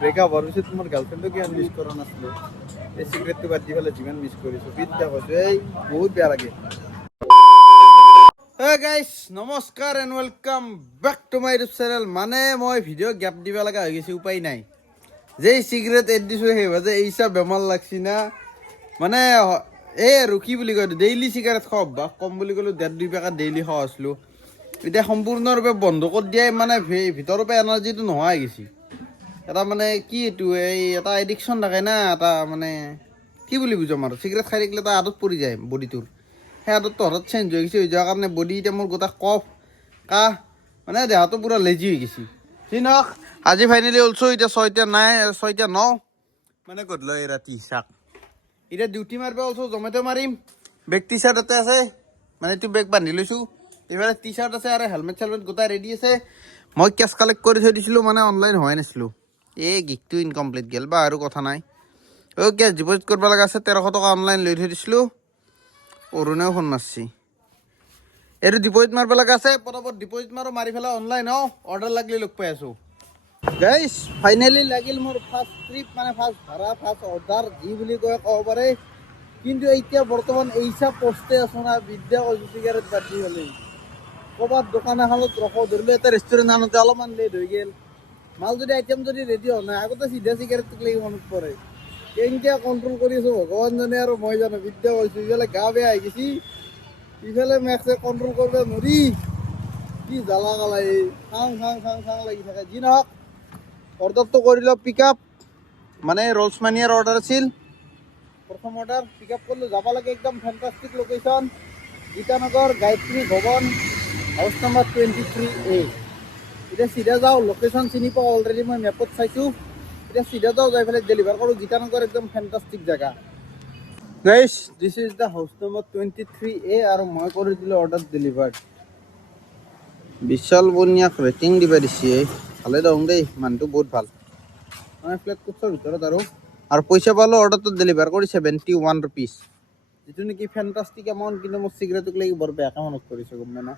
Breakup হোৱাৰ পিছত তোমাৰ গাৰ্লফ্ৰেণ্ডো কিমান মিছ কৰা নাছিলোঁ। এই চিগাৰেটটো বাদ দি পেলাই যিমান মিছ কৰিছোঁ বিদ্যা কৈছোঁ এই বহুত বেয়া লাগে। হে গাইজ নমস্কাৰ and welcome back to my YouTube channel. মানে মই ভিডিঅ' গেপ দিব লগা হৈ গৈছে, উপায় নাই। যেই চিগাৰেট এড দিছোঁ সেইবাৰ যে এইচা বেমাৰ লাগছি না। মানে এই আৰু কি বুলি কয়, ডেইলি চিগাৰেট খোৱা অভ্যাস কম বুলি ক'লোঁ, 1.5-2 পেকেট ডেইলি খোৱা আছিলোঁ। এতিয়া সম্পূৰ্ণৰূপে বন্ধ কৰি দিয়াই মানে ভিতৰৰ পৰা এনাৰ্জিটো নোহোৱা হৈ গৈছে। এটা মানে কি এইটো এই এটা এডিকশ্যন থাকে না, এটা মানে কি বুলি বুজাম আৰু, চিগাৰেট খাই থাকিলে এটা আদত পৰি যায় বডিটোৰ। সেই আদতটো হঠাৎ চেঞ্জ হৈ গৈছে, হৈ যোৱাৰ কাৰণে বডি এতিয়া মোৰ গোটেই কফ কাহ মানে দেহাটো পূৰা লেজি হৈ গৈছে। যি নহওক আজি ফাইনেলি ওলছোঁ, এতিয়া 6:09 মানে গধূলি ৰাতি চাক। এতিয়া ডিউটি মাৰিব ওলছোঁ, জমেটো মাৰিম। বেগ টি চাৰ্ট এটা আছে, মানে এইটো বেগ বান্ধি লৈছোঁ। এইফালে টি চাৰ্ট আছে আৰু হেলমেট চেলমেট গোটাই ৰেডি আছে। মই কেছ কালেক্ট কৰি থৈ দিছিলোঁ, মানে অনলাইন হোৱাই নাছিলোঁ। এই গিগটো ইনকমপ্লিট গ'ল বা আৰু কথা নাই। কেছ ডিপ'জিট কৰিব লগা আছে, 1300 টকা অনলাইন লৈ থৈ দিছিলোঁ। অৰুণেও ফোন মাৰছি, এইটো ডিপ'জিট মাৰিব লগা আছে। পটাপট ডিপ'জিট মাৰি পেলাই অনলাইন অৰ্ডাৰ লাগিলে লগ পাই আছোঁ। গাইজ ফাইনেলি লাগিল মোৰ ফাৰ্ষ্ট ট্ৰিপ, মানে ফাৰ্ষ্ট ভাড়া, ফাৰ্ষ্ট অৰ্ডাৰ যি বুলি কয় ক'ব পাৰে। কিন্তু এতিয়া বৰ্তমান এইচা পষ্টে আছোঁ না, বিদ্যা কৈছোঁ চিগাৰেট বাদ দি হ'লে ক'ৰবাত দোকান এখনত ৰখো, ধৰিলোঁ এটা ৰেষ্টুৰেণ্ট এখনতে অলপমান লেট হৈ গ'ল। মাল যদি আইটেম যদি ৰেডি হোৱা নাই, আগতে চিধা চিগাৰেটটোক লাগি মনত পৰে। কেনেকৈ কণ্ট্ৰল কৰি আছোঁ ভগৱান জানে আৰু মই জানো। বিদ্যা কৈছোঁ ইফালে গা বেয়া হৈ গৈছি, ইফালে মেক্সে কণ্ট্ৰল কৰিব নোৱাৰি। কি জ্বালা কালা এই খাং লাগি থাকে। যি নহওক অৰ্ডাৰটো কৰিলোঁ পিক আপ, মানে ৰ'লছ মানিয়াৰ অৰ্ডাৰ আছিল। প্ৰথম অৰ্ডাৰ পিক আপ কৰিলোঁ, যাব লাগে একদম ফেণ্টাষ্টিক লোকেশ্যন, গীতানগৰ গায়ত্ৰী ভৱন, হাউচ নম্বৰ 23A। এতিয়া চিধা যাওঁ, লোকেশ্যন চিনি পাওঁ অলৰেডি, মই মেপত চাইছোঁ। এতিয়া চিধা যাওঁ, যাই পেলাই ডেলিভাৰ কৰোঁ। গীতানগৰ একদম ফেণ্টাষ্টিক জেগা। Guys this is the house number 23A আৰু মই কৰি দিলোঁ অৰ্ডাৰ ডেলিভাৰ্ড। বিশাল বনিয়াক ৰেটিং দিবা দিছে, ভালে দওঁ দেই, মানুহটো বহুত ভাল। মানে ফ্লেট কোচৰ ভিতৰত আৰু পইচা পালোঁ। অৰ্ডাৰটো ডেলিভাৰ কৰি 71 rupees, যিটো নেকি ফেণ্টাষ্টিক এমাউণ্ট। কিন্তু মোৰ চিগাৰেটক লাগি বৰ বেয়াকৈ মনত পৰিছে, গম পাই না।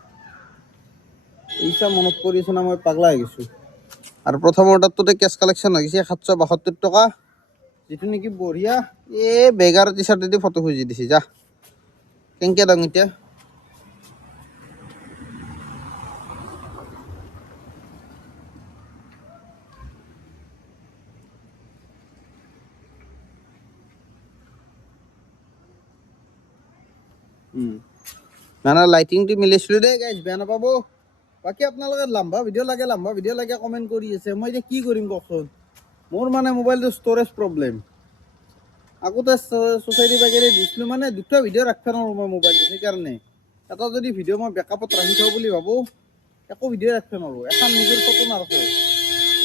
এইচা মনত পৰিছে না, মই পাগলা হৈ গৈছোঁ। আৰু প্ৰথম অৰ্ডাৰটোতে কেছ কালেকশ্যন হৈ গৈছে 772 টকা, যিটো নেকি বঢ়িয়া। এই বেগাৰ টি চাৰ্টেদি ফটো খুজি দিছে, যা কেনেকৈ দাং এতিয়া। মানে লাইটিংটো মিলাইছিলোঁ দেই গাইজ, বেয়া নাপাব। বাকী আপোনালোকে লাম্বা ভিডিঅ' লাগে কমেণ্ট কৰি আছে। মই এতিয়া কি কৰিম কওকচোন, মোৰ মানে মোবাইলটো ষ্ট'ৰেজ প্ৰব্লেম। আগতে ছ'চাইটি বাগেৰে দিছিলোঁ, মানে 2টা ভিডিঅ' ৰাখিব নোৱাৰোঁ মই মোবাইলটো। সেইকাৰণে এটা যদি ভিডিঅ' মই বেকআপত ৰাখি থওঁ বুলি ভাবোঁ, একো ভিডিঅ' ৰাখিব নোৱাৰোঁ। এখন নিজৰ ফটো নাৰাখোঁ,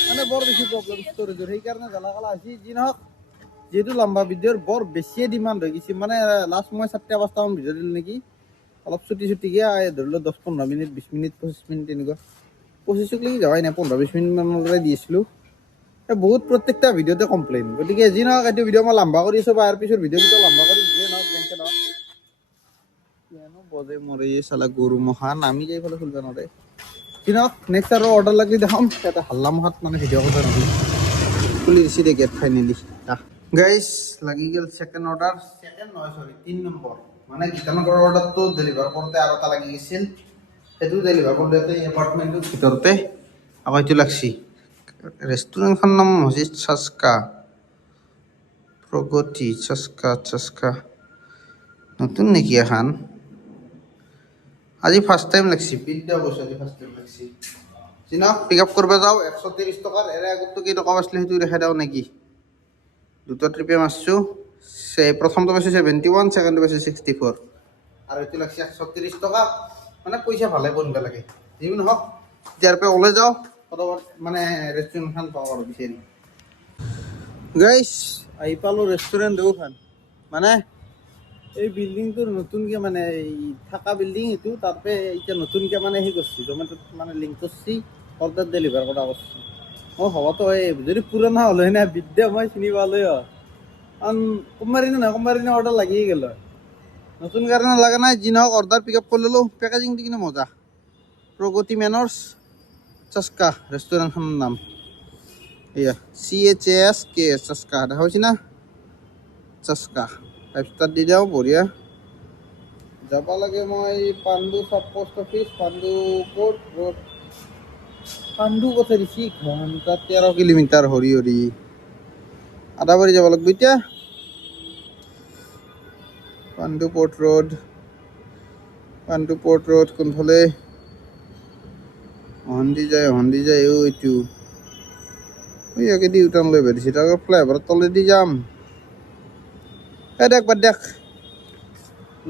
মানে বৰ বেছি প্ৰব্লেম ষ্ট'ৰেজৰ, সেইকাৰণে জ্বালা কালা হৈছে। যি নহওক, যিহেতু লম্বা ভিডিঅ'ৰ বৰ বেছিয়ে ডিমাণ্ড হৈ গৈছে, মানে লাষ্ট মই 4-5টামান ভিডিঅ' দিলোঁ নেকি, অলপ চুটিকৈ ধৰি লওক 10-15 মিনিট, 20 মিনিট, 25 মিনিট তেনেকুৱা। 25 লৈকে যোৱাই নাই, 15-20 মিনিটমানলৈ দিছিলোঁ। বহুত প্ৰত্যেকটা ভিডিঅ'তে কমপ্লেইন। গতিকে যি নহওক, এইটো ভিডিঅ' মই লাম্বা কৰি আছোঁ, বা ইয়াৰ পিছৰ ভিডিঅ'কেইটা লাম্বা কৰি যিয়ে নহওক, যেনেকৈ নহওক। কিয়নো বজে মোৰ এই চালা গৰু মখা নামি যাই পেলাই খুলিব নোৱাৰে। যি নহওক, নেক্সট আৰু অৰ্ডাৰ লাগিলে দেখাম। এটা হাল্লা মুখাত মানে ভিডিঅ' কৰিব নোৱাৰি, খুলি দিছে দে গেট ফাইনেলি। গাইজ লাগি গ'ল ছেকেণ্ড অৰ্ডাৰ, 3 নম্বৰ। মানে গীতানগৰৰ অৰ্ডাৰটো ডেলিভাৰ কৰোঁতে আৰু এটা লাগি গৈছিল, সেইটো ডেলিভাৰ কৰোঁতে এপাৰ্টমেণ্টটোৰ ভিতৰতে আকৌ এইটো লাগছি। ৰেষ্টুৰেণ্টখনৰ নাম মছজিদ চাস্কা, প্ৰগতি চাস্কা নতুন নেকি এখন? আজি ফাৰ্ষ্ট টাইম লাগছি, বিদ্যা কৈছোঁ আজি ফাৰ্ষ্ট টাইম লাগছি। যি নহওক, পিক আপ কৰিব যাওঁ। 130 টকাৰ এৰে আগতটো কেইটকা পাইছিলোঁ সেইটো দেখাই দিওঁ নেকি? 2টা ট্ৰিপে মাৰছোঁ। প্ৰথমটো পাইছোঁ 71, ছেকেণ্ডটো পাইছোঁ 64, আৰু এইটো লাগছে 130 টকা। মানে পইচা ভালে বনিব লাগে। যিও নহওক, ইয়াৰ পৰা ওলাই যাওঁ, ফটাফট মানে ৰেষ্টুৰেণ্টখন পাওঁ আৰু বিচাৰি। গাইজ আহি পালোঁ ৰেষ্টুৰেণ্ট দুখন। মানে এই বিল্ডিংটোৰ নতুনকৈ, মানে এই থকা বিল্ডিং এইটো, তাতে এতিয়া নতুনকৈ মানে সেই কৰিছে, জমেটোত মানে লিংক কৰিছে, অৰ্ডাৰ ডেলিভাৰ কৰা কৰিছে। মই ভবাতো এই যদি পুৰণা হ'লে না বিদ্যা মই চিনি পালোঁ হয়, কাৰণ কোনোবাদিনা অৰ্ডাৰ লাগিয়ে গ'ল হয়। নতুন কাৰণে লগা নাই। যি নহওক, অৰ্ডাৰ পিক আপ কৰি ল'লোঁ। পেকেজিংটো কিনে মজা। প্ৰগতি মেনৰ্ছ চাস্কা ৰেষ্টুৰেণ্টখনৰ নাম। এয়া CHASK চাস্কা দেখা পাইছি না চাস্কা 5 ষ্টাৰ দি দিওঁ বঢ়িয়া যাব লাগে মই পাণ্ডু চাব post office Pandu court road Pandu কথা দিছি ঘণ্টা 13 কিলোমিটাৰ হৰি হৰি আদাবাৰী যাব লাগিব এতিয়া পাণ্ডু পৰ্ট ৰোড কোনফালে হন্দি যায় এইটো ইয়াকে দি উঠান লৈ বেৰিছে তাৰ ফ্লাইঅভাৰৰ তলেদি যাম একবাৰ দেখ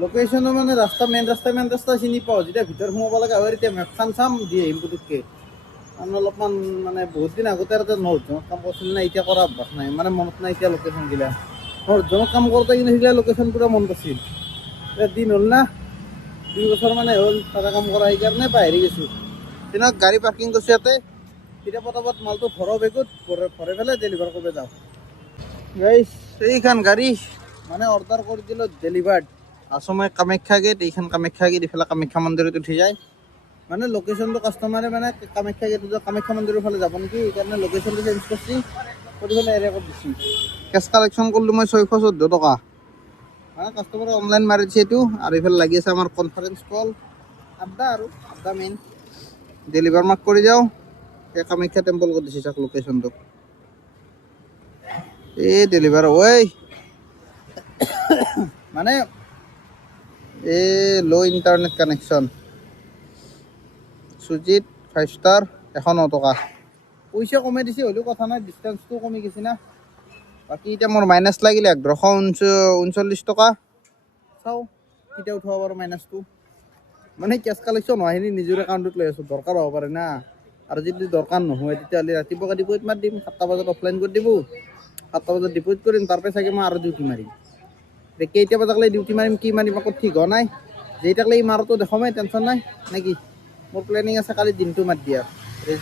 লোকেশ্যনো মানে মেইন ৰাস্তা চিনি পাওঁ যেতিয়া ভিতৰত সোমাব লগা হয় এতিয়া মেপখন চাম দি আহিম পুতুককৈ আমি অলপমান মানে বহুত দিন আগতে আৰু নৰ্থজনত কাম কৰিছিল না এতিয়া কৰা অভ্যাস নাই মানে মনত নাই এতিয়া লোকেশ্যনগিলা নৰ্থজনত কাম কৰোঁতে কিন্তু সেইগিলা লোকেশ্যন পূৰা মনত আছিল এতিয়া দিন হ'ল না 2 বছৰ মানে হ'ল তাতে কাম কৰা সেইকাৰণে পাহৰি গৈছোঁ দিনত গাড়ী পাৰ্কিং কৰিছোঁ ইয়াতে তেতিয়া পটাপট মালটো ভৰাও বেগত ভৰাই পেলাই ডেলিভাৰ কৰিব যাওঁ গাইছ এইখন গাড়ী মানে অৰ্ডাৰ কৰি দিলোঁ ডেলিভাৰ্ড আছোঁ মই কামাখ্যা গেট এইখন কামাখ্যা গেট ইফালে কামাখ্যা মন্দিৰত উঠি যায় মানে লোকেশ্যনটো কাষ্টমাৰে মানে কামাখ্যা গেট কামাখ্যা মন্দিৰৰ ফালে যাব নেকি সেইকাৰণে লোকেশ্যনটো চেঞ্জ কৰিছে কৰি পেলাই এৰিয়া কৰি দিছোঁ কেছ কালেকশ্যন কৰিলোঁ মই 614 টকা মানে কাষ্টমাৰে অনলাইন মাৰি দিছে এইটো আৰু এইফালে লাগি আছে আমাৰ কনফাৰেঞ্চ কল আড্ডা মেইন ডেলিভাৰ মাৰ্ক কৰি যাওঁ এই কামাখ্যা টেম্পল কৰি দিছে চাওক লোকেশ্যনটো এই ডেলিভাৰ ঐ মানে এই লো ইণ্টাৰনেট কানেকশ্যন সুজিত 5 ষ্টাৰ 109 টকা পইচা কমাই দিছে হ'লেও কথা নাই ডিষ্টেঞ্চটো কমি গৈছে না বাকী এতিয়া মোৰ মাইনাছ লাগিলে 1139 টকা চাওঁ কেতিয়া উঠাব পাৰোঁ মাইনাছটো মানে কেছ কালেকশ্যন হোৱাখিনি নিজৰ একাউণ্টত লৈ আছোঁ দৰকাৰ হ'ব পাৰে না আৰু যদি দৰকাৰ নহয় তেতিয়াহ'লে ৰাতিপুৱা ডিপ'জিট মাৰি দিম 7টা বজাত অফলাইন কৰি দিব 7টা বজাত ডিপ'জিট কৰিম তাৰপৰা চাগে মই আৰু ডিউটি মাৰিম কেইটা বজাকলৈ ডিউটি মাৰিম কি মাৰিম আকৌ ঠিক হোৱা নাই যেইটাকলৈ মাৰোঁতো দেখামেই টেনশ্যন নাই নেকি মোৰ প্লেনিং আছে কালি দিনটো মাৰি দিয়া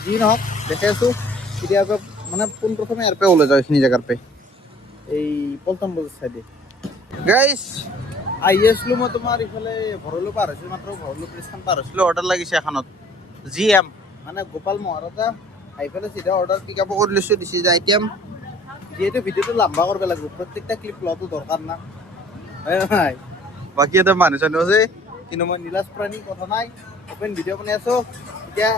যি নহওক দেখাই আছোঁ কেতিয়াবা মানে পোনপ্ৰথমে ইয়াৰ পৰা ওলাই যাওঁ এইখিনি জেগাৰ পৰা এই পল্টন বজাৰ চাইডে গাইছ আহি আছিলোঁ মই তোমাৰ ইফালে ভৰলো পাৰ হৈছিলোঁ মাত্ৰ ভৰলো ব্ৰিজখন পাৰ হৈছিলোঁ অৰ্ডাৰ লাগিছে এখনত GM মানে গোপাল মহাৰাজা আহি পেলাই চিধা অৰ্ডাৰ পিক আপ কৰি লৈছোঁ দিছে যে আইটেম যিহেতু ভিডিঅ'টো লম্বা কৰিব লাগিব প্ৰত্যেকটা ক্লিপ লোৱাটো দৰকাৰ না হয় নাই বাকী এটা মানুহ চানুহ আছে কিন্তু মই নীলাজ প্ৰাণী কথা নাই অপেন ভিডিঅ' বনাই আছোঁ এতিয়া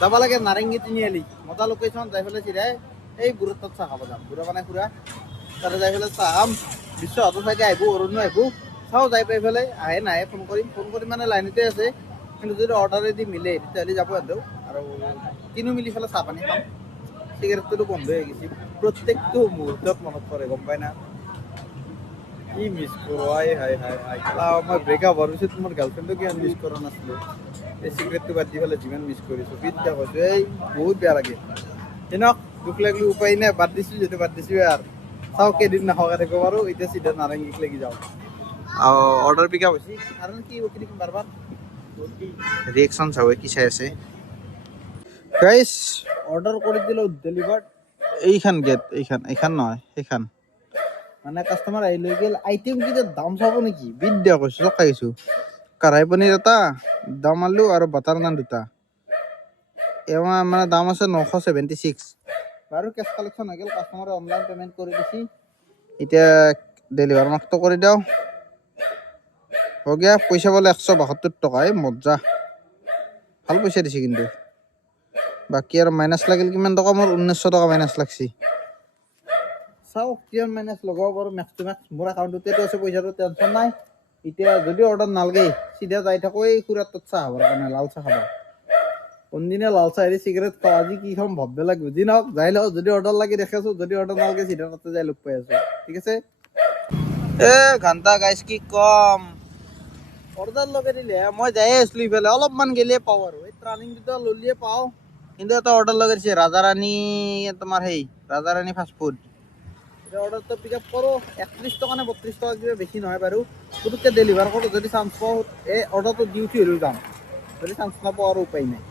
যাব লাগে নাৰেংগী তিনিআলি মতা লোকেশ্যন যাই পেলাই চিধাই এই বুঢ়াৰ তাত চাহ খাব যাম বুঢ়া মানে খুৰা তাতে যাই পেলাই চাহ খাম বিশ্বহঁতৰ চাইডে আহিব অৰুণো আহিব চাওঁ যাই পাই পেলাই আহে নাহে ফোন কৰিম মানে লাইনতে আছে কিন্তু যদি অৰ্ডাৰেদি মিলে তেতিয়াহ'লে যাব সিহঁতেও আৰু কিনো মিলি পেলাই চাহ পানী খাম চিগাৰেটটোতো বন্ধ হৈ গৈছে প্ৰত্যেকটো মুহূৰ্তত মনত পৰে গম পাই না কি মিছ কৰোঁ মই ব্ৰেকআপ হোৱাৰ পিছত মোৰ গাৰ্লফ্ৰেণ্ডো কিমান মিছ কৰা নাছিলোঁ এই চিগাৰেটটো বাদ দি পেলাই যিমান মিছ কৰিছোঁ বিদ্যা কৈছোঁ এই বহুত বেয়া লাগে এনেক দুখ লাগিলে উপায় নাই বাদ দিছোঁ যিহেতু বাদ দিছোঁ আৰু চাওঁ কেইদিন নাখাওঁকৈ থাকিব পাৰোঁ এতিয়া চিধা নাৰেংগীক লাগি যাওঁ অৰ্ডাৰ পিক আপ হৈছে কাৰণ কি ৰখি থাকিম বাৰ ৰিয়েকশ্যন চাব কি চাই আছে গাইছ অৰ্ডাৰ কৰি দিলোঁ ডেলিভাৰ্ড এইখন গেট এইখন নহয় সেইখন মানে কাষ্টমাৰ আহি লৈ গ'ল আইটেম কেইটা দাম চাব নেকি বিদ্যা কৈছোঁ চকাইছোঁ কাঢ়াই পনীৰ এটা দম আলু আৰু বাটাৰ নান দুটা এমাৰ মানে দাম আছে 976 বাৰু কেছ কালেকশ্যন হৈ গ'ল কাষ্টমাৰে অনলাইন পে'মেণ্ট কৰি দিছে এতিয়া ডেলিভাৰ মাৰ্কটো কৰি দিওঁ হৈ গ'ল পইচা বোলে 172 টকা এই মজা ভাল পইচা দিছে কিন্তু বাকী আৰু মাইনাছ লাগিল কিমান টকা মোৰ 1900 টকা মাইনাছ লাগছি চাওঁ কিমান মাইনাছ লগাব পাৰোঁ মেক্স টু মেক্স মোৰ একাউণ্টতেতো আছে পইচাটো টেনশ্যন নাই এতিয়া যদি অৰ্ডাৰ নালাগে চিধা যাই থাকোঁ এই খুৰাৰ তাত চাহ খাবৰ কাৰণে লাল চাহ খাবা কোনদিনা লাল চাহ এৰি চিগাৰেট খাওঁ আজি কি খাম ভাবিব লাগে বুজি নাহক যাই লওঁ যদি অৰ্ডাৰ লাগে দেখাইছোঁ যদি অৰ্ডাৰ নালাগে চিধা তাতে যাই লগ পাই আছোঁ ঠিক আছে ঘণ্টা গাইছ কি কম অৰ্ডাৰ লগাই দিলে মই যাই আছিলোঁ ইফালে অলপমান গেলিয়ে পাওঁ আৰু এই ট্ৰানিং দুটা ল'লিয়ে পাওঁ কিন্তু এটা অৰ্ডাৰ লগাই দিছে ৰাজাৰাণী তোমাৰ ৰাজাৰাণী ফাষ্ট ফুড এতিয়া অৰ্ডাৰটো পিক আপ কৰোঁ 31 টকা নে 32 টকা কিবা বেছি নহয় বাৰু পুতুককৈ ডেলিভাৰ কৰোঁ যদি চান্স পাওঁ এই অৰ্ডাৰটো দি উঠি হ'লেও যাম যদি চান্স নাপাওঁ আৰু উপায় নাই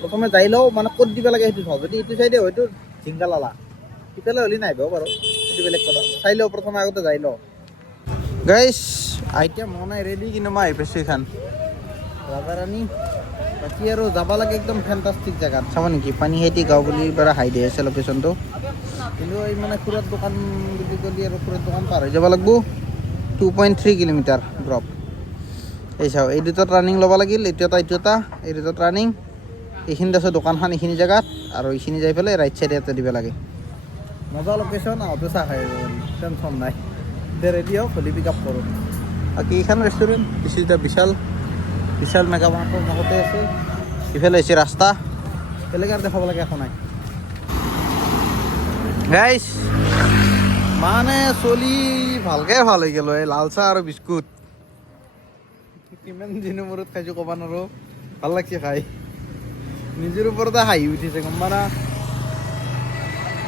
প্ৰথমে যাই লওঁ মানে ক'ত দিব লাগে সেইটো চাওঁ যদি এইটো চাইডে হয়তো ঝিংগা লালা সিফালে হ'লে নাহিব বাৰু সেইটো বেলেগ কথা চাই লওঁ প্ৰথমে আগতে যাই লওঁ গাইছ আইটেম হোৱা নাই ৰেডি কিন্তু মই আহি পাইছোঁ এইখন ৰাজাৰাণী বাকী আৰু যাব লাগে একদম ফেণ্টাষ্টিক জেগাত চাব নেকি পানীখাইটি গাঁও বুলি পৰা হাই দি আছে লোকেশ্যনটো কিন্তু এই মানে খুৰাৰ দোকান বুলি ক'লে আৰু খুৰাৰ দোকান পাৰ হৈ যাব লাগিব 2.3 কিলোমিটাৰ ড্ৰপ এই চাওঁ এই দুটা টাৰ্ণিং ল'ব লাগিল এইটো এটা এই দুটা টাৰ্ণিং এইখিনিত আছে দোকানখন এইখিনি জেগাত আৰু এইখিনি যাই পেলাই ৰাইট চাইডে এটা দিব লাগে মজা লোকেশ্যন আহোঁতে চাহ খাই টেনশ্যন নাই এতিয়া ৰেডি হওক হ'লে পিক আপ কৰোঁ বাকী এইখন restaurant this is the Vishal mega মাৰ্টৰ লগতে আছে ইফালে হৈছে ৰাস্তা বেলেগ আৰু দেখাব লাগে একো নাই গাইছ মানে চলি ভালকৈ ভাল হৈ গ'ল এই লাল চাহ আৰু বিস্কুট কিমান দিনৰ মূৰত খাইছোঁ ক'ব নোৱাৰোঁ ভাল লাগছে খাই নিজৰ ওপৰতে হাঁহি উঠিছে গম পানা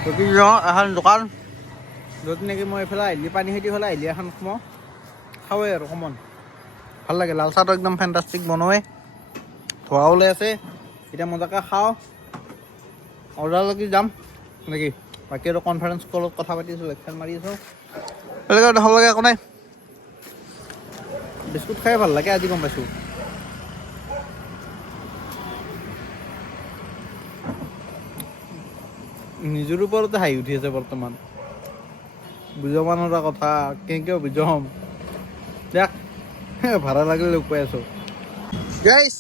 গতিকে এখন দোকান য'ত নেকি মই এইফালে আহিলে পানীখাইটি ফালে আহিলে এখন সোমাওঁ খাওঁৱেই আৰু কমন ভাল লাগে লাল চাহটো একদম ফেণ্টাষ্টিক বনোৱে ধোৱা ওলাই আছে এতিয়া মজাকৈ খাওঁ অৰ্ডাৰলৈকে যাম নেকি বাকী আৰু কনফাৰেঞ্চ কলত কথা পাতি আছোঁ লেকচাৰ মাৰি আছোঁ বেলেগ আৰু দেখাব লাগে একো নাই বিস্কুট খাই ভাল লাগে আজি গম পাইছোঁ নিজৰ ওপৰতে হাঁহি উঠি আছে বৰ্তমান বুজাব নোৱাৰা কথা কেনেকৈ বুজাম দেখ ভাড়া লাগিলে উপাই আছোঁ গাইছ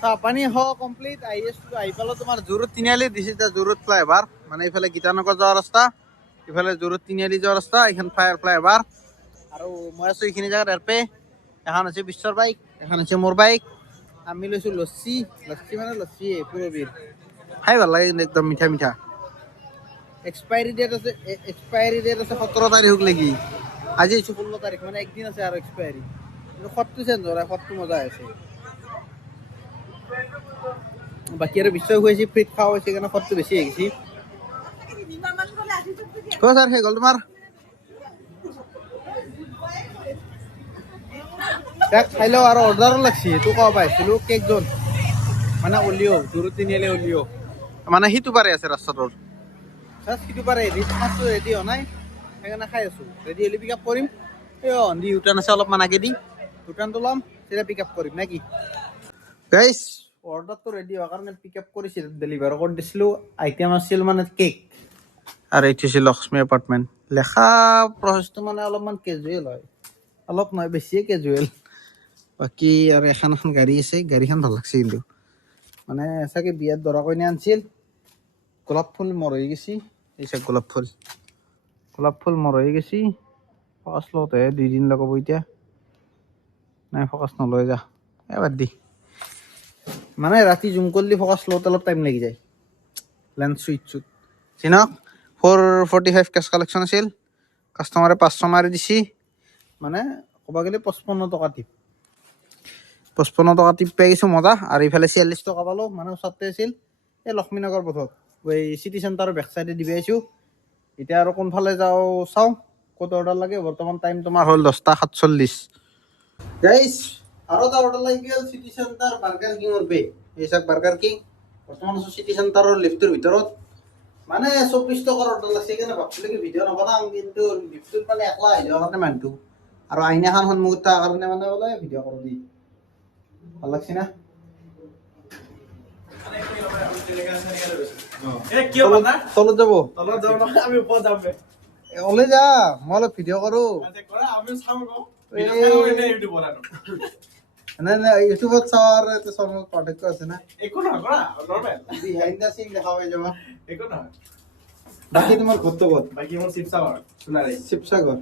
চাহ পানী খোৱা কমপ্লিট আহি পালোঁ তোমাৰ জোৰত তিনিআলি দিছে এতিয়া জোৰত ফ্লাইঅভাৰ মানে এইফালে গীতানগৰ যোৱা ৰাস্তা ইফালে জোৰত তিনিআলি যোৱা ৰাস্তা এইখন ফ্লাইঅভাৰ আৰু মই আছোঁ এইখিনি জেগাত এৰপে এখন হৈছে বিশ্বৰ বাইক এখন হৈছে মোৰ বাইক আমি লৈছোঁ লচ্চি মানে লচ্চিয়ে পুৰবীৰ খাই ভাল লাগে একদম মিঠা মিঠা এক্সপাইৰী ডেট আছে 17 তাৰিখ লাগি আজি হৈছে 16 তাৰিখ মানে একদিন আছে আৰু এক্সপাইৰী কিন্তু খতটো চেঞ্জ হোৱা নাই খতটো মজা আছে বাকী আৰু বিশ্বাস হৈছে ফ্ৰীত খাওঁ হৈছে কাৰণে খতটো বেছি হৈ গৈছে ছাৰ সেই গ'ল তোমাৰ তাক খাই লওঁ আৰু অৰ্ডাৰো লাগছি সেইটো ক'ব পাইছিলোঁ কেক জন মানে অলিঅ' জোৰত তিনিআলি অলিঅ' মানে সিটো পাৰে আছে ৰাস্তাটোৰ সিটো পাৰে ৰিচাৰ্জটো ৰেডি হোৱা নাই সেইকাৰণে খাই আছোঁ ৰেডি হ'লে পিক আপ কৰিম এই দি ইউটাৰ্ণ আছে অলপমান আগেদি ইউটাৰ্ণটো ল'ম তেতিয়া পিক আপ কৰিম নে কি গাইছ অৰ্ডাৰটো ৰেডি হোৱাৰ কাৰণে পিক আপ কৰিছিল ডেলিভাৰ কৰি দিছিলোঁ আইটেম আছিল মানে কেক আৰু এইটো হৈছে লক্ষ্মী এপাৰ্টমেণ্ট লেখা প্ৰচেছটো মানে অলপমান কেজুৱেল হয় অলপ নহয় বেছিয়ে কেজুৱেল বাকী আৰু এখন গাড়ী আছে গাড়ীখন ভাল লাগছে কিন্তু মানে চাগে বিয়াত দৰা কইনা আনিছিল গোলাপ ফুল মৰ হৈ গৈছি এই চাগ গোলাপ ফুল মৰ হৈ গৈছি ফকাচ লওঁতেহে 2 দিন লগাব এতিয়া নাই ফকাচ নলয় যা এবাৰ দি মানে ৰাতি জুম কৰিলে ফকাচ লওঁতে অলপ টাইম লাগি যায় লেন্স চুইট চিনক 445 কেছ কালেকশ্যন আছিল কাষ্টমাৰে 500 মাৰি দিছি মানে ক'ব গ'লে 55 টকা টিপ 55 টকা টিপ পাই গৈছোঁ মজা আৰু ইফালে 46 টকা পালোঁ মানে ওচৰতে আছিল এই লক্ষ্মীনগৰ পথত এই চিটি চেণ্টাৰৰ বেক চাইডে দিব আহিছোঁ এতিয়া আৰু কোনফালে যাওঁ চাওঁ ক'ত অৰ্ডাৰ লাগে বৰ্তমান টাইম তোমাৰ হ'ল 10:47 গাইছ আৰু এটা অৰ্ডাৰ লাগি গ'ল চিটি চেণ্টাৰ বাৰ্গাৰ কিঙৰ পে এই চাওক বাৰ্গাৰ কিং বৰ্তমান আছোঁ চিটি চেণ্টাৰৰ লিফ্টৰ ভিতৰত মানে 24 টকাৰ অৰ্ডাৰ লাগছে সেইকাৰণে ভাবছিলোঁ কি ভিডিঅ' নবনাওঁ কিন্তু লিফ্টত মানে একলা আহি যোৱাৰ কাৰণে মানুহটো আৰু আইনাখন সন্মুখত থকাৰ কাৰণে মানে বোলে ভিডিঅ' কৰোঁ দি ভাল লাগছে না তলত যাব ওলাই যা মই অলপ ভিডিঅ' কৰোঁ ইউটিউবত চাৱাৰ পাৰ্থক্য আছে না বিহাইণ্ড দ্য চিন দেখা পাই যাবা বাকী তোমাৰ ঘৰটো ক'ত বাকী মোৰ শিৱসাগৰ শিৱসাগৰ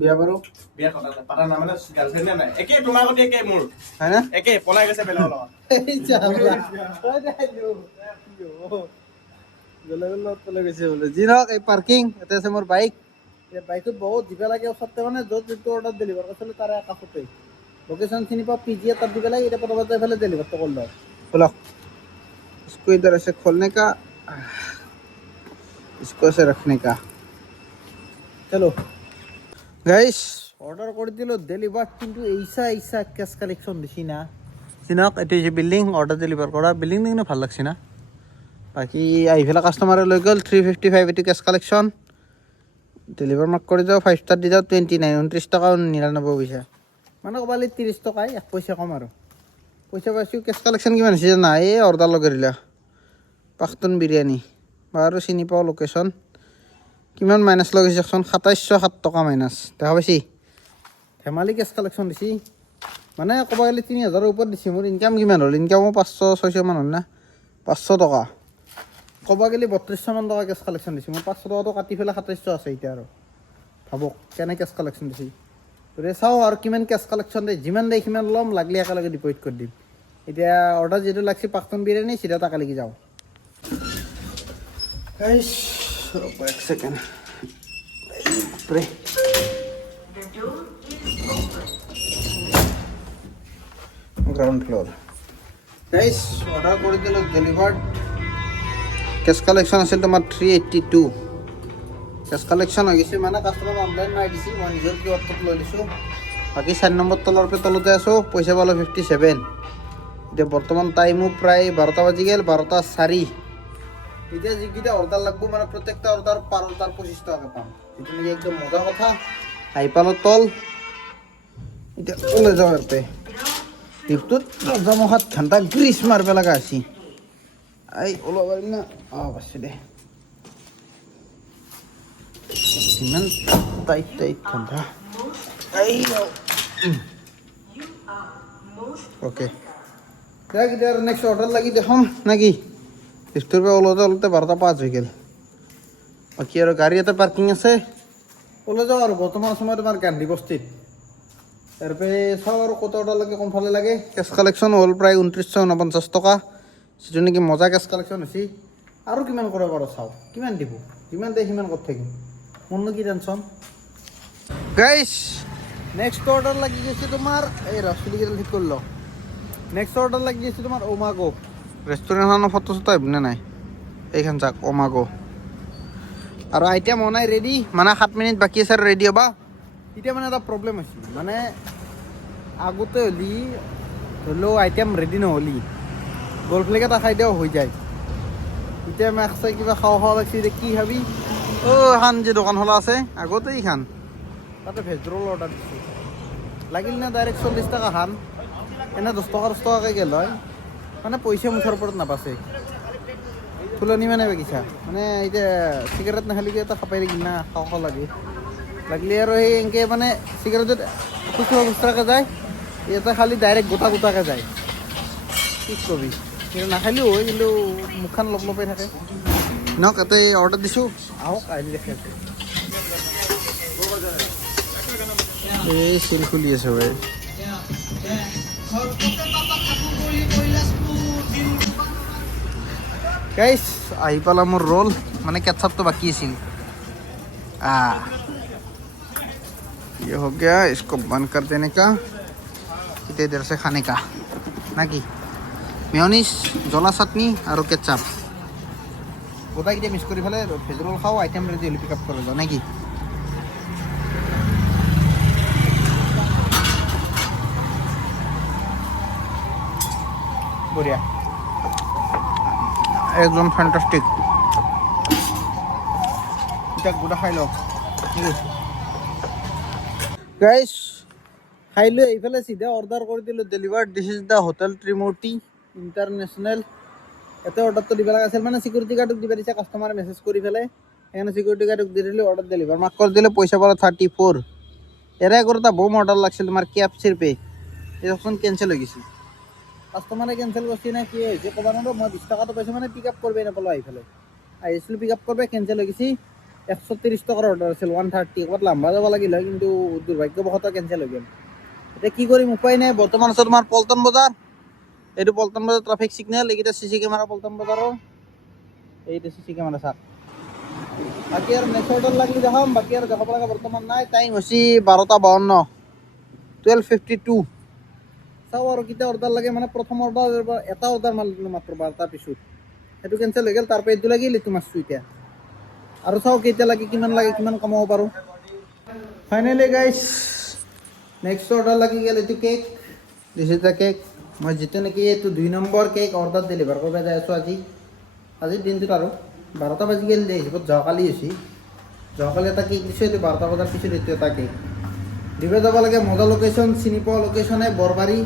বিয়া বাৰু বিয়া পাতা নাই মানে গাৰ্লফ্ৰেণ্ড নাই একে তোমাৰ গতি একে মোৰ হয় না একে পলাই গৈছে বেলেগৰ লগত যি নহওক এই পাৰ্কিং ইয়াতে আছে মোৰ বাইক বাইকত বহুত দিব লাগে ওচৰতে মানে য'ত যিটো অৰ্ডাৰ ডেলিভাৰ কৰিছিলোঁ তাৰে কাষতে লোকেশ্যন চিনি পাওঁ পিজি এটাত দিব লাগে এতিয়া পটকতে এইফালে ডেলিভাৰটো কৰি লওঁ ব'লক इसको इधर ऐसे खोलने का इसको ऐसे रखने का चलो গাইছ অৰ্ডাৰ কৰি দিলোঁ ডেলিভাৰ কিন্তু এইচা কেছ কালেকশ্যন দিছি না চিনক এইটো হৈছে বিল্ডিং অৰ্ডাৰ ডেলিভাৰ কৰা বিল্ডিং কিন্তু ভাল লাগছে না বাকী আহি পেলাই কাষ্টমাৰে লৈ গ'ল 355 এইটো কেছ কালেকশ্যন ডেলিভাৰ মাৰ্ক কৰি যাওঁ 5 ষ্টাৰ দি যাওঁ 29 29 টকা 99 পইচা মানে ক'বালে 30 টকাই 1 পইচা কম আৰু পইচা পাইছোঁ কেছ কালেকশ্যন কিমান হৈছে জানা এই অৰ্ডাৰ লগাইলা পাখতুন বিৰিয়ানী বাৰু চিনি পাওঁ লোকেশ্যন কিমান মাইনাছ লগাইছে চাওকচোন ২৭০৭ টকা মাইনাছ দেখা পাইছি ধেমালি কেছ কালেকশ্যন দিছি মানে ক'ব গ'লে ৩০০০ৰ ওপৰত দিছে মোৰ ইনকাম কিমান হ'ল ইনকামো ৫০০-৬০০ মান হ'ল না ৫০০ টকা ক'ব গ'লে ৩২০০ মান টকা কেছ কালেকশ্যন দিছে মোৰ ৫০০ টকাটো কাটি পেলাই ২৭০০ আছে এতিয়া আৰু ভাবক কেনে কেছ কালেকশ্যন দিছে গতিকে চাওঁ আৰু কিমান কেছ কালেকশ্যন দিয়ে যিমান দিয়ে সিমান ল'ম লাগিলে একেলগে ডিপ'জিট কৰি দিম এতিয়া অৰ্ডাৰ যিটো লাগছে পাখতুন বিৰিয়ানী চিধা তাকে লাগি যাওঁ এক ছেকেণ্ড গ্ৰাউণ্ড ফ্ল'ৰ গাইছ অৰ্ডাৰ কৰি দিলোঁ ডেলিভাৰ্ড কেছ কালেকশ্যন আছিল তোমাৰ 382 কেছ কালেকশ্যন হৈ গৈছে মানে কাষ্টমাৰ অনলাইন মাৰি দিছে মই নিজৰ কিউআৰটোত লৈ দিছোঁ বাকী ৪ নম্বৰ তলৰ পৰা তলতে আছোঁ পইচা পালোঁ 57 এতিয়া বৰ্তমান টাইমো প্ৰায় 12টা বাজি গ'ল 12:04 এতিয়া যিকেইটা অৰ্ডাৰ লাগব মানে প্ৰত্যেকটা অৰ্ডাৰ পাৰ অৰ্ডাৰ 25 টকাকৈ পাম যিটো নেকি একদম মজা কথা আহি পালোঁ তল এতিয়া ওলাই যাওঁ ইয়াতে টিপটোত দৰ্জামুখাত ঘণ্টা গ্ৰীচ মাৰিব লগা হৈছে এই ওলাব পাৰিম না পাইছোঁ দে ইমান টাইট ঘণ্টা এই অ'কে দেখ এতিয়া আৰু নেক্সট অৰ্ডাৰ লাগি দেখাম নেকি টিপটোৰ পৰা ওলাওঁতে 12:05 হৈ গ'ল বাকী আৰু গাড়ী এটা পাৰ্কিং আছে ওলাই যাওঁ আৰু বৰ্তমান সময়ত তোমাৰ গান্ধী বস্তিত তাৰপৰা চাওঁ আৰু ক'ত অৰ্ডাৰ লাগে কোনফালে লাগে কেছ কালেকশ্যন হ'ল প্ৰায় ২৯৪৯ টকা যিটো নেকি মজা কেছ কালেকশ্যন হৈছে আৰু কিমান কৰিব পাৰোঁ চাওঁ কিমান দিব যিমান দিয়ে সিমান ক'ত থাকিম মোৰনো কি টেনশ্যন গাইছ নেক্সট অৰ্ডাৰ লাগি গৈছে তোমাৰ এই ৰাস্তুলিকেইডাল ঠিক কৰি লওঁ নেক্সট অৰ্ডাৰ লাগি গৈছে তোমাৰ ওমাগো ৰেষ্টুৰেণ্টখনৰ ফটো চটো আহিবনে নাই এইখন চাওক ওমাগো আৰু আইটেম হোৱা নাই ৰেডি মানে 7 মিনিট বাকী আছে আৰু ৰেডি হ'বা এতিয়া মানে এটা প্ৰব্লেম হৈছে মানে আগতে হ'লি ধৰি লওঁ আইটেম ৰেডি নহ'লি গ'লফ্লেক এটা খাই দিওঁ হৈ যায় এতিয়া আমি চাই কিবা খাওঁ লাগিছে এতিয়া কি খাবি এখন যে দোকান খোলা আছে আগতে এইখান তাতে ভেজ ৰোল অৰ্ডাৰ দিছোঁ লাগিল নে ডাইৰেক্ট 40 টকা খান এনে 10 টকাকৈ গেল হয় মানে পইচা মুঠৰ ওপৰত নাপাছে ফুলনি মানে বাগিচা মানে এতিয়া চিগাৰেট নাখালিকে এটা খাপাই লাগিল না খাওঁ লাগে লাগিলে আৰু সেই এনেকৈ মানে চিগাৰেটত খুচুৰাকৈ যায় ইয়াতে খালি ডাইৰেক্ট গোটাকৈ যায় কি কবি কিন্তু নাখালেও হয় কিন্তু মুখখন লপাই থাকে নক ইয়াতে অৰ্ডাৰ দিছোঁ আহক আহিলে দেখে এই চিল খুলি আছে ভাই গাইছ আহি পালা মোৰ ৰোল মানে কেটচাপটো বাকী আছিল ये हो गया इसको बंद कर देने का कितने देर से खाने का ना कि मेयोनीज জ্বলা চাটনি আৰু কেটচাপ গোটাইকেইটা মিক্স কৰি পেলাই ভেজ ৰোল খাওঁ আইটেম ৰেডি হ'লে পিক আপ কৰি যাওঁ নেকি বঢ়িয়া একদম ফেণ্টাষ্টিক এতিয়া গোটা খাই লওঁ গাইছ খাই লৈ এইফালে চিধা অৰ্ডাৰ কৰি দিলোঁ delivered this is the hotel Trimurti international ইয়াতে অৰ্ডাৰটো দিব লগা আছিল মানে চিকিউৰিটি গাৰ্ডক দিব দিছে কাষ্টমাৰে মেছেজ কৰি পেলাই সেইকাৰণে চিকিউৰিটি গাৰ্ডক দি দিলোঁ অৰ্ডাৰ ডেলিভাৰ মাক কৰি দিলে পইচা পালোঁ 34 এৰাই কৰি এটা বম অৰ্ডাৰ লাগিছিল তোমাৰ কেএফচিৰ পে এই অপশ্যন কেঞ্চেল হৈ গৈছিল কাষ্টমাৰে কেঞ্চেল কৰিছে নে কি হৈছে ক'ব নোৱাৰোঁ মই 20 টকাটো পাইছোঁ মানে পিক আপ কৰিবই নাপালোঁ আহিফালে আহিছিলোঁ পিক আপ কৰিব কেঞ্চেল হৈ গৈছে 130 টকাৰ অৰ্ডাৰ আছিল 130 ক'ৰবাত লাম্বা যাব লাগিল হয় কিন্তু দুৰ্ভাগ্যবশতঃ কেঞ্চেল হৈ গ'ল এতিয়া কি কৰিম উপায় নাই বৰ্তমান আছে তোমাৰ পল্টন বজাৰ এইটো পল্টন বজাৰ ট্ৰাফিক ছিগনেল এইকেইটা CC কেমেৰা পল্টন বজাৰৰ এইটো CC কেমেৰা চাওক বাকী আৰু নেক্সট অৰ্ডাৰ লাগিলে দেখাম বাকী আৰু দেখাব লগা বৰ্তমান নাই টাইম হৈছে 12:52 12:52 চাওঁ আৰু কেতিয়া অৰ্ডাৰ লাগে মানে প্ৰথম অৰ্ডাৰ এটা অৰ্ডাৰ মাৰিলোঁ মাত্ৰ 12টাৰ পিছত সেইটো কেঞ্চেল হৈ গ'ল তাৰপৰা এইটো লাগিল এইটো মাৰছোঁ এতিয়া আৰু চাওঁ কেতিয়া লাগে কিমান কমাব পাৰোঁ ফাইনেলি গাইছ নেক্সট অৰ্ডাৰ লাগি গ'ল এইটো cake this is the cake মই যিটো নেকি এইটো 2 নম্বৰ কেক অৰ্ডাৰ ডেলিভাৰ কৰিব যাই আছোঁ আজিৰ দিনটোত আৰু 12টা বাজি গ'ল দে হিচাপত যোৱাকালি হৈছে যোৱাকালি এটা কেক দিছোঁ এইটো 12টা বজাৰ পিছত এইটো এটা কেক দিব যাব লাগে মজা লোকেশ্যন চিনি পোৱা লোকেশ্যনে বৰবাৰী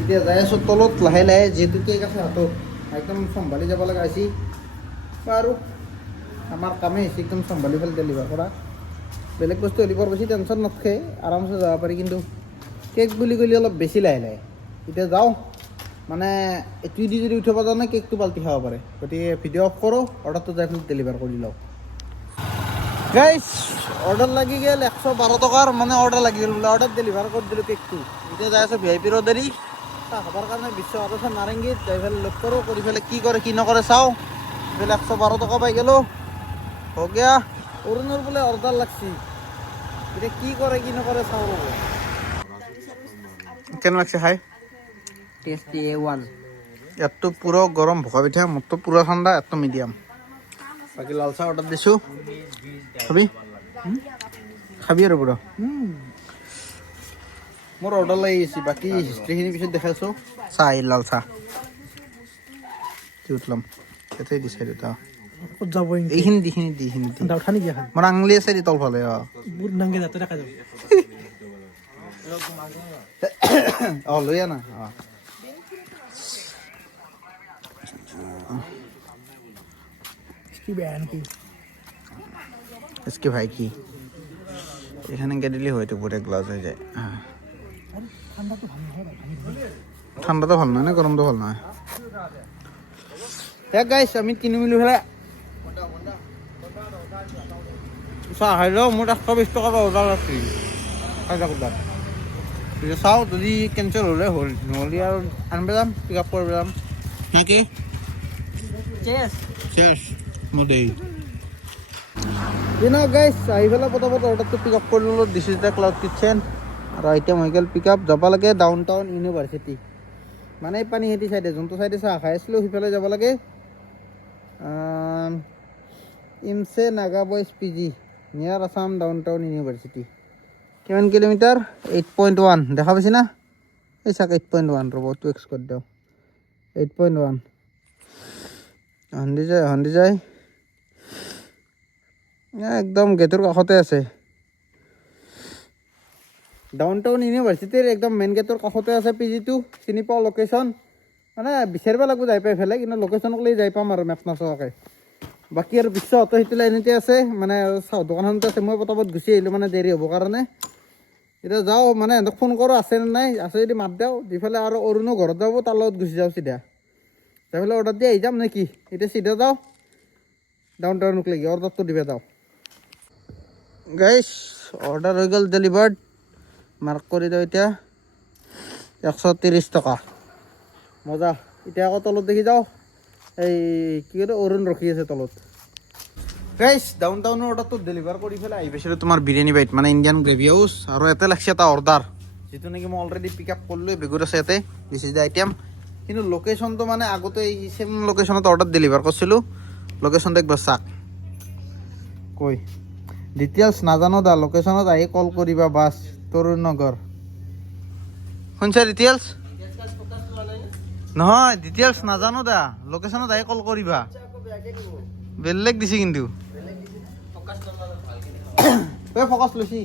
এতিয়া যাই আছোঁ তলত লাহে লাহে, যিহেতু কেক আছে হাতত একদম চম্ভালি যাব লগা হৈছে আৰু আমাৰ কামেই হৈছে একদম চম্ভালি পেলাই ডেলিভাৰ কৰা। বেলেগ বস্তু হ'লে বৰ বেছি টেনশ্যন নাথাকে, আৰামছে যাব পাৰি, কিন্তু কেক বুলি ক'লে অলপ বেছি লাহে লাহে। এতিয়া যাওঁ, মানে এইটো দি যদি উঠিব যাওঁ নে কেকটো পাল্টি খাব পাৰে, গতিকে ভিডিঅ' অফ কৰোঁ, অৰ্ডাৰটো যাই পেলাই ডেলিভাৰ কৰি লওঁ। গাইছ অৰ্ডাৰ লাগি গ'ল 112 টকাৰ, মানে অৰ্ডাৰ লাগি গ'ল বোলে, অৰ্ডাৰ ডেলিভাৰ কৰি দিলোঁ কেকটো। এতিয়া যাই আছোঁ VIP ৰোডেৰি চাহ খাবৰ কাৰণে, বিশ্ব অৰ্ডাৰ নাৰেংগীত যাই পেলাই লগ কৰোঁ, কৰি পেলাই কি কৰে কি নকৰে চাওঁ। এইফালে 112 টকা পাই গ'লোঁ, হৈ গয়া। অৰুণৰ বোলে অৰ্ডাৰ লাগছি, এতিয়া কি কৰে কি নকৰে চাওঁ ৰ'ব। কেনে লাগছে খাই? টেষ্টি A1 ইয়াততো পুৰো গৰম ভকা পিঠা, মোৰতো পুৰো ঠান্ডা, এত মিডিয়াম। বাকি লাল চাহ অৰ্ডাৰ দিছো, খাবি খাবি আৰু পুৰো। মোৰ অৰ্ডাৰ লাগি গৈছে, বাকী হিষ্ট্ৰীখিনি পিছত দেখাইছোঁ। চাহ আহিল, লাল চাহ উঠলাম ইয়াতে দিছে দুটা, ক'ত যাব এইখিনি দিখিনি দিখিনি দি উঠা নেকি এখন মোৰ আঙুলি আছে দি তল ফালে। বুট নাংগে যাতে দেখা যাব লৈ আনা। কি বেয়া নেকি इसके भाई की এখানে কে দিলে হয়তো পুরো গ্লাস হয়ে যায়। ঠান্ডাটা ভালো নয় না, গরমটা ভালো নয়। দেখ গাইস আমি কিনে মিলি ফেলে চাহ খাইলেও মোৰ 120 টকা অৰ্ডাৰ আছিল, খাই থাকোঁ তাত। এতিয়া চাওঁ যদি কেঞ্চেল হ'লে হ'ল, নহ'লে আৰু আনিব যাম, পিক আপ কৰিব যাম নেকি। চেছ মোৰ দেই দিনা গাইছ আহি পেলাই পটাপট অৰ্ডাৰটো পিক আপ কৰি ল'লোঁ। দিছ ইজ দ্য ক্লাউড কিটচেন, আৰু এতিয়া মই গ'ল পিক আপ যাব লাগে ডাউন টাউন ইউনিভাৰ্চিটি, মানে পানীখাইটি চাইডে, যোনটো চাইডে চাহ খাই আছিলোঁ সিফালে যাব লাগে। ইমছে নাগা বইজ PG নিয়াৰ আছাম ডাউন টাউন ইউনিভাৰ্চিটি। কিমান কিলোমিটাৰ? 8.1 দেখা পাইছে না, এই চাক 8.1 ৰ'ব 2x কৰি দিওঁ, 8.1 হন্দি যায় একদম গেটৰ কাষতে আছে। ডাউন টাউন ইউনিভাৰ্চিটিৰ একদম মেইন গেটৰ কাষতে আছে PG-টো, চিনি পাওঁ লোকেশ্যন, মানে বিচাৰিব লাগিব যাই পাই ফেলে, কিন্তু লোকেশ্যনক লৈ যাই পাম আৰু মেপ নাচোৱাকৈ। বাকী আৰু বিশ্বহঁতৰ সেইটো লাইনতে আছে, মানে চাহ দোকানখনতে আছে। মই পটাপট গুচি আহিলোঁ মানে দেৰি হ'ব কাৰণে। এতিয়া যাওঁ, মানে সিহঁতক ফোন কৰোঁ আছে নে নাই, আছে যদি মাত দিওঁ, দি পেলাই আৰু অৰুণো ঘৰত যাব, তাৰ লগত গুচি যাওঁ চিধা, যাই পেলাই অৰ্ডাৰ দি আহি যাম নে কি। এতিয়া চিধা যাওঁ ডাউন টাউনক লাগি অৰ্ডাৰটো দিব যাওঁ। গাইছ অৰ্ডাৰ হৈ গ'ল ডেলিভাৰ্ড, মাৰ্ক কৰি দিওঁ এতিয়া 130 টকা, মজা। এতিয়া আকৌ তলত দেখি যাওঁ, এই কি কয় অৰুণ ৰখি আছে তলত। গাইছ ডাউন টাউনৰ অৰ্ডাৰটো ডেলিভাৰ কৰি পেলাই আহি পাইছিলোঁ তোমাৰ বিৰিয়ানী বাইট, মানে ইণ্ডিয়ান গ্ৰেভি হাউচ, আৰু ইয়াতে লাগছে এটা অৰ্ডাৰ, যিটো নেকি মই অলৰেডি পিক আপ কৰিলোঁ, বেগুত আছে ইয়াতে, দিছ ইজ দ্য আইটেম। কিন্তু লোকেশ্যনটো মানে আগতে এই চেম লোকেশ্যনত অৰ্ডাৰ ডেলিভাৰ কৰিছিলোঁ, লোকেশ্যনটো একবাৰ চাওক। কৈ ডিটেইলছ নাজানো দা, লোকেশ্যনত আহি কল কৰিবা বাছ, তৰুণ নগৰ। শুনছা ডিটেইলছ? নহয় ডিটেইলছ নাজানো দা, লোকেশ্যনত আহি কল কৰিবা। বেলেগ দিছে কিন্তু ফকাছ লৈছি,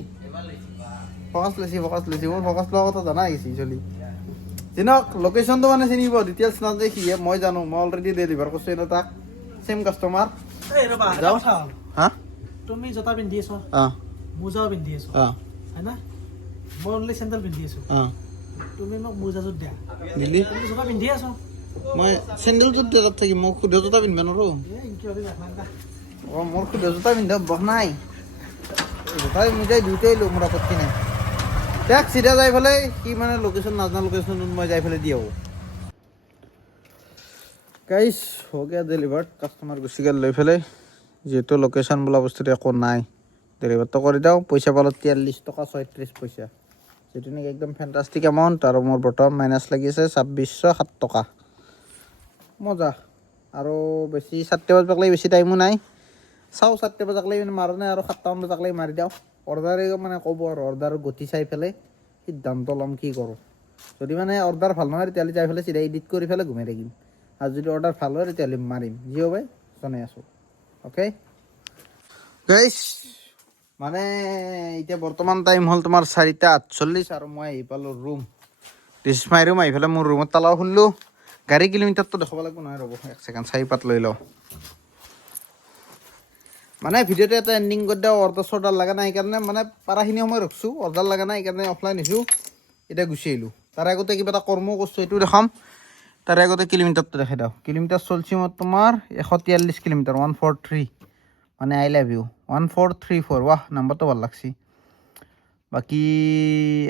মোৰ ফকাছ লোৱাৰ কথা জানা আহিছে চলি দিনক। লোকেশ্যনটো মানে চিনি পাওঁ, ডিটেইলছ নাজানে সিহে, মই জানো, মই অলৰেডি ডেলিভাৰ কৰিছোঁ এনে তাক, চেম কাষ্টমাৰ। যাওঁ হা, তুমি জোতা পিন্ধি আছো, মোজাও পিন্ধি আছো, হয় না? মই অনলি চেণ্ডেল পিন্ধি আছো, তুমি মোক মোজাযোৰ দিয়া, দিলি তুমি জোতা পিন্ধি আছো, মই চেণ্ডেলযোৰ তাত থাকি মোক শুদ্ধ জোতা পিন্ধিব নোৱাৰোঁ। অঁ মোৰ শুদ্ধ জোতা পিন্ধা অভ্যাস নাই, জোতাই মোজাই দুয়োটাই লো, মোৰ আপত্তি নাই। তাক চিধা যাই পেলাই কি মানে লোকেশ্যন নাজানো, লোকেশ্যনত মই যাই পেলাই দি আহোঁ। গাইছ হৈ গ'ল ডেলিভাৰ্ড, কাষ্টমাৰ গুচি গ'ল লৈ পেলাই, যিহেতু লোকেশ্যন বোলা বস্তুটো একো নাই, ডেলিভাৰটো কৰি দিওঁ। পইচা পালোঁ 43 টকা 36 পইচা, যিটো নেকি একদম ফেণ্টাষ্টিক এমাউণ্ট, আৰু মোৰ বৰ্তমান মাইনাছ লাগিছে 2607 টকা, মজা। আৰু বেছি 4টা বজাক লাগি বেছি টাইমো নাই, চাওঁ 4টা বজাক লাগি মানে মাৰোঁ নাই, আৰু 7টামান বজাক লাগি মাৰি দিওঁ। অৰ্ডাৰে মানে ক'ব আৰু অৰ্ডাৰ গতি চাই পেলাই সিদ্ধান্ত ল'ম কি কৰোঁ। যদি মানে অৰ্ডাৰ ভাল নহয় তেতিয়াহ'লে যাই পেলাই চিধা এডিট কৰি পেলাই ঘুমাই থাকিম, আৰু যদি অৰ্ডাৰ ভাল হয় তেতিয়াহ'লে মাৰিম, যি হ'ব জনাই আছোঁ। অ'কে গাইছ, মানে এতিয়া বৰ্তমান টাইম হ'ল তোমাৰ 4:48, আৰু মই আহি পালোঁ ৰুম। ৰিচিভ মাৰিও মাৰি পেলাই মোৰ ৰুমত তালাও খুলিলোঁ গাড়ী কিলোমিটাৰটো দেখাব লাগিব নহয় ৰ'ব এক ছেকেণ্ড চাৰি পাত লৈ লওঁ মানে ভিডিঅ'টো এটা এণ্ডিং কৰি দিওঁ অৰ্ডাৰ চৰ্ডাৰ লগা নাই সেইকাৰণে মানে পাৰাখিনি সময় ৰখছোঁ অৰ্ডাৰ লগা নাই সেইকাৰণে অফলাইন হৈছোঁ এতিয়া গুচি আহিলোঁ তাৰ আগতে কিবা এটা কৰ্ম কৰিছোঁ সেইটো দেখাম তাৰে আগতে কিলোমিটাৰটো দেখাই দিওঁ কিলোমিটাৰ চলছি মোৰ তোমাৰ 143 কিলোমিটাৰ 143 মানে আই লাভ ইউ 1434 ৱাহ নাম্বাৰটো ভাল লাগছি বাকী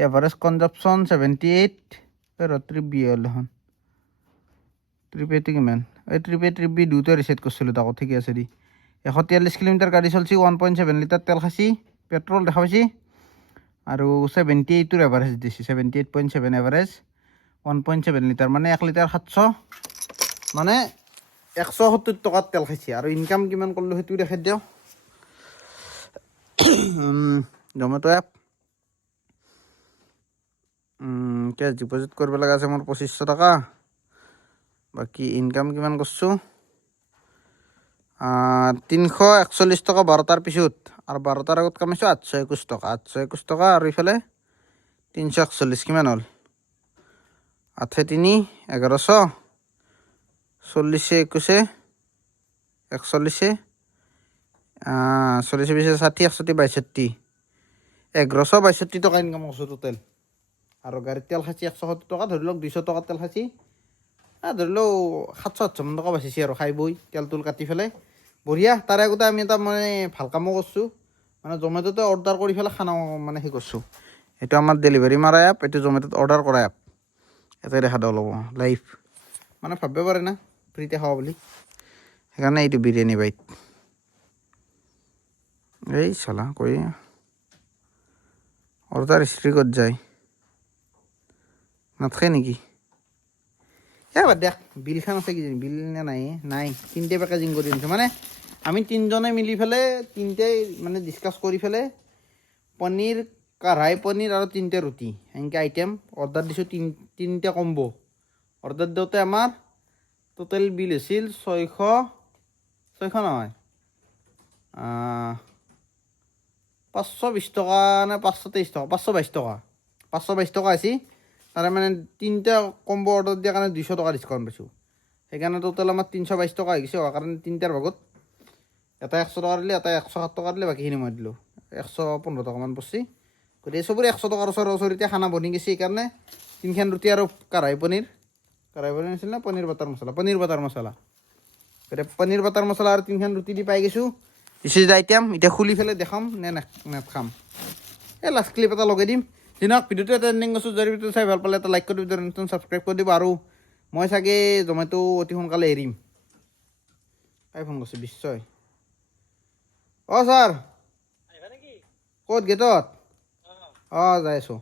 এভাৰেজ কনজাপশ্যন 78 ট্ৰিপ বি হ'ল দেখোন ট্ৰিপ এটো কিমান এই ট্ৰিপ বি দুটা ৰিচেট কৰিছিলোঁ তাকো ঠিকে আছে দি 143 কিলোমিটাৰ গাড়ী চলছি 1.7 লিটাৰ তেল খাইছি পেট্ৰল দেখা পাইছি আৰু 78ৰ এভাৰেজ দিছে 78.7 এভাৰেজ 1.7 লিটাৰ মানে 1 লিটাৰ 700 মানে 170 টকাত তেল খাইছে আৰু ইনকাম কিমান কৰিলোঁ সেইটো দেখাই দিওঁ জমেটো এপ কেছ ডিপজিট কৰিব লগা আছে মোৰ 2500 টকা বাকী ইনকাম কিমান কৰিছোঁ 341 টকা 12টাৰ পিছত আৰু 12টাৰ আগত কামাইছোঁ 821 টকা আৰু ইফালে 341 কিমান হ'ল 8 3 1100 40 21 41 40 20 60 61 62 1162 টকা ইনকাম কৰিছোঁ টোটেল আৰু গাড়ীত তেল খাইছি 170 টকা ধৰি লওক 200 টকা তেল খাইছি ধৰি লওক 700 মান টকা বাচিছে আৰু খাই বৈ তেল তুল কাটি পেলাই বঢ়িয়া তাৰে আগতে আমি এটা মানে ভাল কামো কৰিছোঁ মানে জমেটোতে অৰ্ডাৰ কৰি পেলাই খানা মানে সেই কৰিছোঁ এইটো আমাৰ ডেলিভাৰী মাৰা এপ এইটো জমেটোত অৰ্ডাৰ কৰা এপ এটাই দেখা দিওঁ ল'ব লাইভ মানে ভাবিব পাৰে না ফ্ৰীতে খাব বুলি সেইকাৰণে এইটো বিৰিয়ানী বাইট এই চালা কৈ অৰ্ডাৰ হিষ্ট্ৰী ক'ত যায় নাথাকে নেকি বাদ দিয়া বিলখন আছে কিজানি বিল নে নাই 3টে পেকেজিং কৰি আনিছোঁ মানে আমি 3জনে মিলি পেলাই 3টাই মানে ডিছকাছ কৰি পেলাই পনীৰ কাঢ়াই পনীৰ আৰু 3টা ৰুটি এনেকৈ আইটেম অৰ্ডাৰ দিছোঁ 3টা কম্বো অৰ্ডাৰ দিওঁতে আমাৰ টোটেল বিল হৈছিল 600 নহয় 520 টকা নে 523 টকা 522 টকা আছে তাৰে মানে 3টা কম্বো অৰ্ডাৰ দিয়াৰ কাৰণে 200 টকা ডিছকাউণ্ট পাইছোঁ সেইকাৰণে টোটেল আমাৰ 322 টকা হৈ গৈছে হোৱাৰ কাৰণে 3টাৰ ভাগত এটা 100 টকা দিলে এটা 107 টকা দিলে বাকীখিনি মই দিলোঁ 115 টকামান পৰছি গতিকে চবৰে 100 টকাৰ ওচৰতে খানা বনি গৈছে সেইকাৰণে 3খন ৰুটি আৰু কাঢ়াই পনীৰ আছিল না পনীৰ বাটাৰ মছলা গতিকে পনীৰ বাটাৰ মছলা আৰু 3খন ৰুটি দি পাই গৈছোঁ দিছ ইজ আইটেম এতিয়া খুলি পেলাই দেখাম নে নেখাম এই লাষ্ট ক্লিপ এটা লগাই দিম দিনক ভিডিঅ'টো এটা এণ্ডিং কৰিছোঁ যদি ভিডিঅ'টো চাই ভাল পালে এটা লাইক কৰি দিব নতুন ছাবস্ক্ৰাইব কৰি দিব আৰু মই চাগে জমেটো অতি সোনকালে এৰিম কাই ফোন কৰিছে বিশ্বই ছাৰ ক'ত গেটত যাই আছোঁ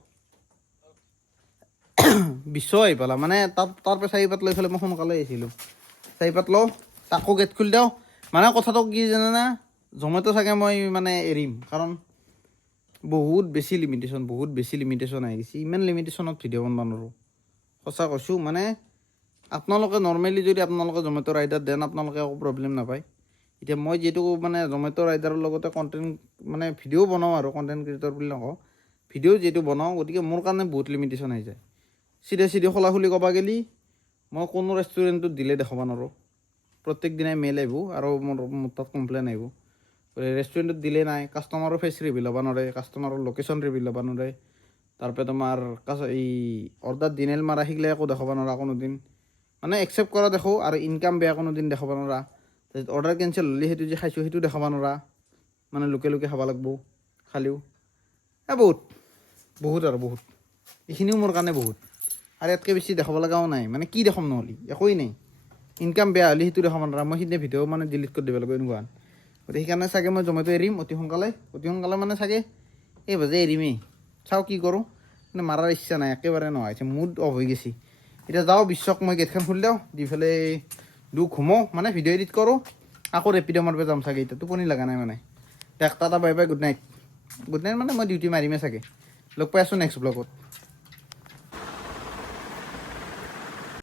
বিশ্বই আহি পালা মানে তাৰ পৰা চাৰি পাত লৈ পেলাই মই সোনকালে আহিছিলোঁ চাৰি পাত লওঁ তাকো গেট খুলি দিওঁ মানে কথাটো কি জানানে জমেটো চাগে মই মানে এৰিম কাৰণ বহুত বেছি লিমিটেশ্যন আহি গৈছে ইমান লিমিটেশ্যনত ভিডিঅ' বনাব নোৱাৰোঁ সঁচা কৈছোঁ মানে আপোনালোকে নৰ্মেলি যদি আপোনালোকে জমেটো ৰাইডাৰ দেন আপোনালোকে একো প্ৰব্লেম নাপায় এতিয়া মই যিহেতু মানে জমেটো ৰাইডাৰৰ লগতে কণ্টেণ্ট মানে ভিডিঅ' বনাওঁ আৰু কণ্টেণ্ট ক্ৰিয়েটৰ বুলি নকওঁ ভিডিঅ' যিহেতু বনাওঁ গতিকে মোৰ কাৰণে বহুত লিমিটেশ্যন আহি যায় চিধা খোলাখুলি ক'ব গ'লে মই কোনো ৰেষ্টুৰেণ্টত দিলে দেখাব নোৱাৰোঁ প্ৰত্যেক দিনাই মেইল আহিব আৰু মোৰ তাত কমপ্লেইন আহিব ৰেষ্টুৰেণ্টত দিলে নাই কাষ্টমাৰৰ ফেচ ৰিভিল হ'ব নোৱাৰে কাষ্টমাৰৰ লোকেশ্যন ৰিভিল হ'ব নোৱাৰে তাৰপৰা তোমাৰ এই অৰ্ডাৰ দিনেল মাৰা শিকিলে একো দেখাব নোৱাৰা কোনোদিন মানে একচেপ্ট কৰা দেখোঁ আৰু ইনকাম বেয়া কোনোদিন দেখাব নোৱাৰা অৰ্ডাৰ কেঞ্চেল হ'লে সেইটো যে খাইছোঁ সেইটো দেখাব নোৱাৰা মানে লোকে খাব লাগিব খালেও বহুত এইখিনিও মোৰ কাৰণে বহুত আৰু ইয়াতকৈ বেছি দেখাব লগাও নাই মানে কি দেখাম নহ'লে একোৱেই নাই ইনকাম বেয়া হ'লে সেইটো দেখাব নোৱাৰা মই সিদিনা ভিডিঅ' মানে ডিলিট কৰি দিব লাগিব এনেকুৱা গতিকে সেইকাৰণে চাগে মই জমেটো এৰিম অতি সোনকালে মানে চাগে এই বাজে এৰিমেই চাওঁ কি কৰোঁ মানে মাৰাৰ ইচ্ছা নাই একেবাৰে নহয় মুড অফ হৈ গৈছে এতিয়া যাওঁ বিশ্বক মই গেটখন খুলি দিওঁ দি পেলাই ঘুমো মানে ভিডিঅ' এডিট কৰোঁ আকৌ ৰেপিড' মাৰিব যাম চাগে এতিয়া টোপনি লগা নাই মানে tata bye bye good night মানে মই ডিউটি মাৰিমেই চাগে লগ পাই আছোঁ নেক্সট ব্লগত